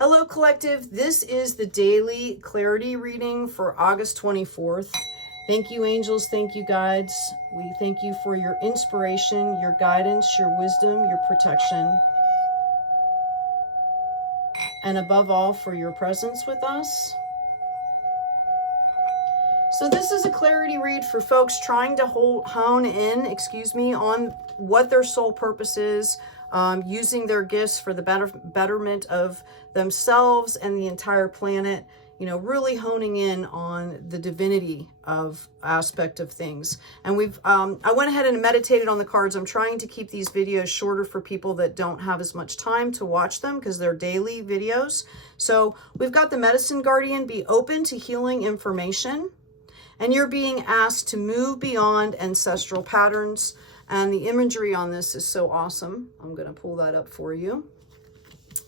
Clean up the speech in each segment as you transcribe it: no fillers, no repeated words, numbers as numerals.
Hello, collective. This is the daily clarity reading for August 24th. Thank you, angels. Thank you, guides. We thank you for your inspiration, your guidance, your wisdom, your protection, and above all, for your presence with us. So this is a clarity read for folks trying to hone in, on what their soul purpose is, using their gifts for the betterment of themselves and the entire planet, really honing in on the divinity of aspect of things. And I went ahead and meditated on the cards. I'm trying to keep these videos shorter for people that don't have as much time to watch them because they're daily videos. So we've got the Medicine Guardian, be open to healing information. And you're being asked to move beyond ancestral patterns. And the imagery on this is so awesome. I'm going to pull that up for you.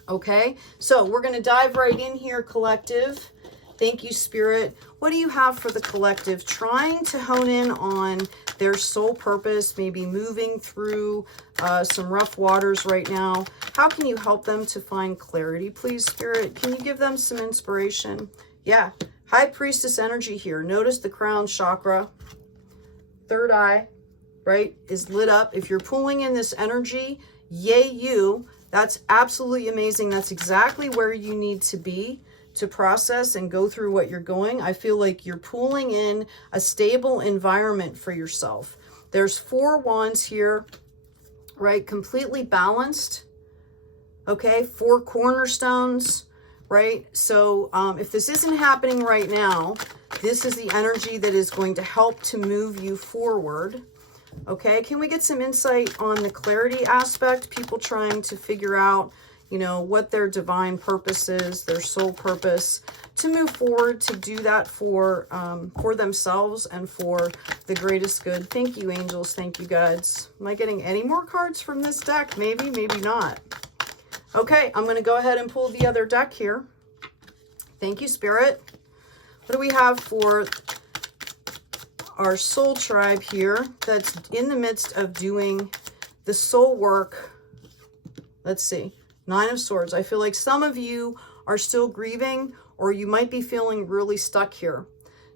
Okay, so we're going to dive right in here, collective. Thank you, Spirit. What do you have for the collective? Trying to hone in on their soul purpose, maybe moving through some rough waters right now. How can you help them to find clarity, please, Spirit? Can you give them some inspiration? Yeah. High Priestess energy here. Notice the crown chakra, third eye, right, is lit up. If you're pulling in this energy, yay you. That's absolutely amazing. That's exactly where you need to be to process and go through what you're going. I feel like you're pulling in a stable environment for yourself. There's 4 wands here, right, completely balanced. Okay, 4 cornerstones. Right? So if this isn't happening right now, this is the energy that is going to help to move you forward. Okay, can we get some insight on the clarity aspect? People trying to figure out, what their divine purpose is, their soul purpose, to move forward, to do that for themselves and for the greatest good. Thank you, angels. Thank you, guides. Am I getting any more cards from this deck? Maybe, maybe not. Okay, I'm going to go ahead and pull the other deck here. Thank you, Spirit. What do we have for our soul tribe here that's in the midst of doing the soul work? Let's see. 9 of Swords. I feel like some of you are still grieving, or you might be feeling really stuck here.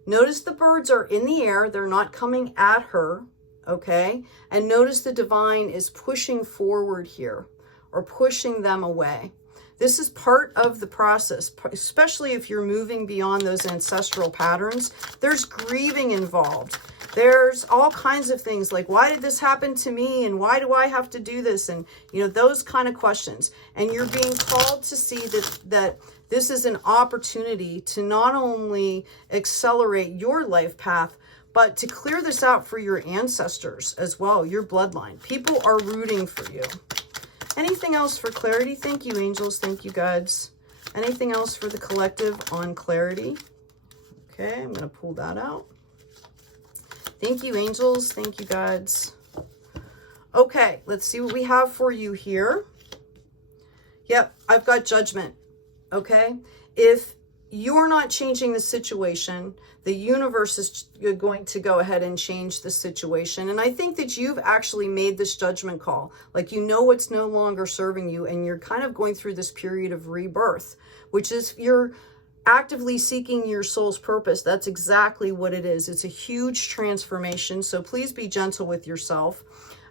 Notice the birds are in the air. They're not coming at her, okay? And notice the divine is pushing forward here, or pushing them away. This is part of the process, especially if you're moving beyond those ancestral patterns. There's grieving involved. There's all kinds of things like, why did this happen to me? And why do I have to do this? And, those kind of questions. And you're being called to see that this is an opportunity to not only accelerate your life path, but to clear this out for your ancestors as well, your bloodline. People are rooting for you. Anything else for clarity? Thank you, angels. Thank you, guides. Anything else for the collective on clarity? Okay, I'm going to pull that out. Thank you, angels. Thank you, guides. Okay, let's see what we have for you here. Yep, I've got judgment. Okay, if you're not changing the situation, the universe is going to go ahead and change the situation. And I think that you've actually made this judgment call. Like, what's no longer serving you, and you're kind of going through this period of rebirth, which is you're actively seeking your soul's purpose. That's exactly what it is. It's a huge transformation. So please be gentle with yourself.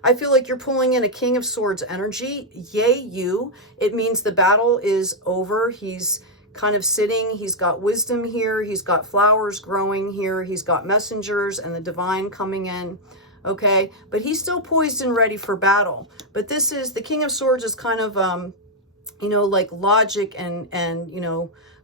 I feel like you're pulling in a King of Swords energy. Yay, you. It means the battle is over. He's kind of sitting. He's got wisdom here. He's got flowers growing here. He's got messengers and the divine coming in. Okay. But he's still poised and ready for battle. But this is the King of Swords is kind of, like logic and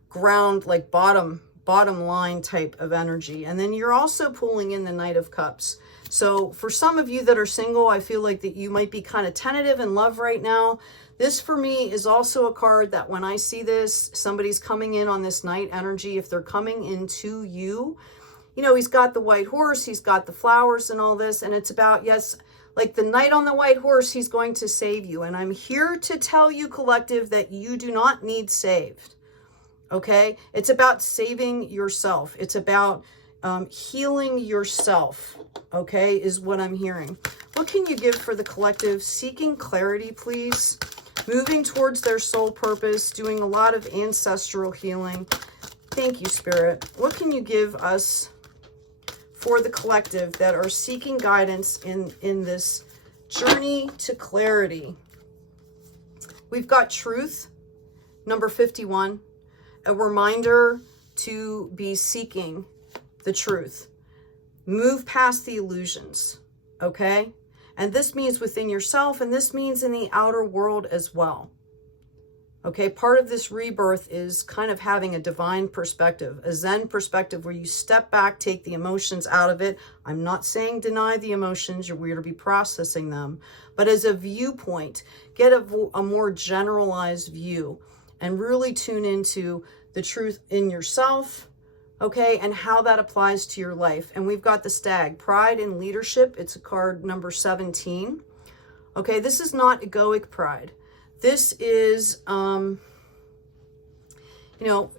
ground, like bottom line type of energy. And then you're also pulling in the Knight of Cups. So for some of you that are single, I feel like that you might be kind of tentative in love right now. This for me is also a card that when I see this, somebody's coming in on this Knight energy. If they're coming into you, he's got the white horse, he's got the flowers and all this. And it's about, yes, like the knight on the white horse, he's going to save you. And I'm here to tell you, collective, that you do not need saved. Okay. It's about saving yourself. It's about healing yourself. Okay. Is what I'm hearing. What can you give for the collective? Seeking clarity, please. moving towards their soul purpose, doing a lot of ancestral healing. Thank you, Spirit. What can you give us for the collective that are seeking guidance in this journey to clarity? We've got truth, number 51, a reminder to be seeking the truth. Move past the illusions, okay? And this means within yourself, and this means in the outer world as well. Okay, part of this rebirth is kind of having a divine perspective, a Zen perspective where you step back, take the emotions out of it. I'm not saying deny the emotions, you're to be processing them, but as a viewpoint, get a more generalized view and really tune into the truth in yourself, okay, and how that applies to your life. And we've got the Stag, Pride and Leadership. It's a card number 17. Okay, this is not egoic pride. This is, you know,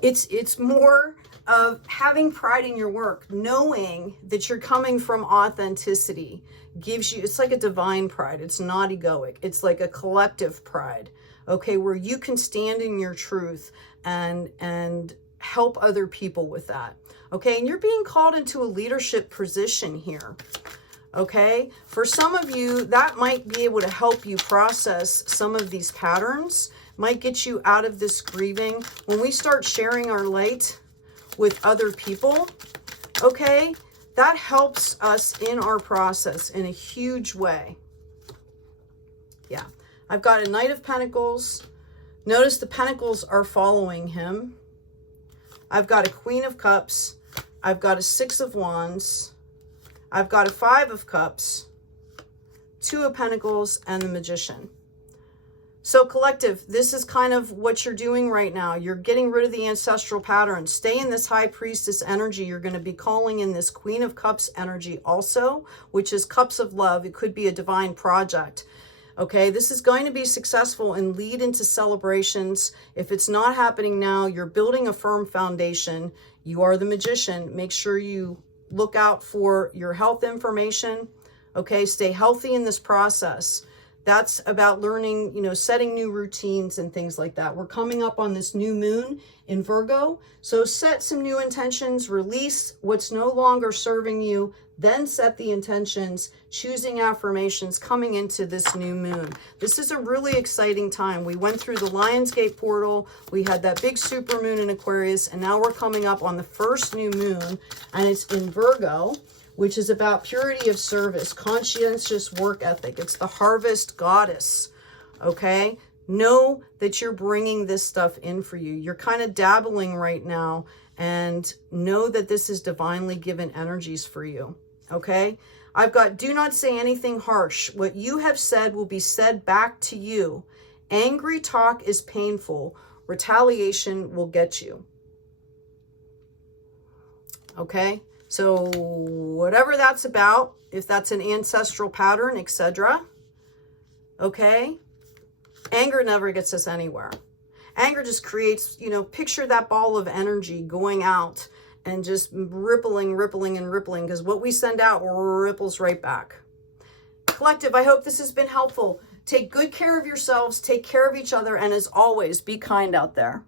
it's more of having pride in your work, knowing that you're coming from authenticity gives you, it's like a divine pride. It's not egoic. It's like a collective pride, okay, where you can stand in your truth and help other people with that, okay? And you're being called into a leadership position here. Okay, for some of you, that might be able to help you process some of these patterns, might get you out of this grieving. When we start sharing our light with other people, okay, that helps us in our process in a huge way. Yeah, I've got a Knight of Pentacles. Notice the Pentacles are following him. I've got a Queen of Cups. I've got a Six of Wands. I've got a Five of Cups, Two of Pentacles, and the Magician. So collective, this is kind of what you're doing right now. You're getting rid of the ancestral patterns. Stay in this High Priestess energy. You're going to be calling in this Queen of Cups energy also, which is Cups of Love. It could be a divine project. Okay, this is going to be successful and lead into celebrations. If it's not happening now, you're building a firm foundation. You are the Magician. Make sure you look out for your health information, okay? Stay healthy in this process. That's about learning, you know, setting new routines and things like that. We're coming up on this new moon in Virgo, so set some new intentions, release what's no longer serving you, then set the intentions, choosing affirmations coming into this new moon. This is a really exciting time. We went through the Lionsgate portal, we had that big super moon in Aquarius, and now we're coming up on the first new moon, and it's in Virgo, which is about purity of service, conscientious work ethic. It's the harvest goddess, okay? Know that you're bringing this stuff in for you. You're kind of dabbling right now, and know that this is divinely given energies for you, okay? I've got, do not say anything harsh. What you have said will be said back to you. Angry talk is painful. Retaliation will get you. Okay? So whatever that's about, if that's an ancestral pattern, etc. Okay? Anger never gets us anywhere. Anger just creates, you know, picture that ball of energy going out and just rippling, rippling, and rippling, because what we send out ripples right back. Collective, I hope this has been helpful. Take good care of yourselves, take care of each other, and as always, be kind out there.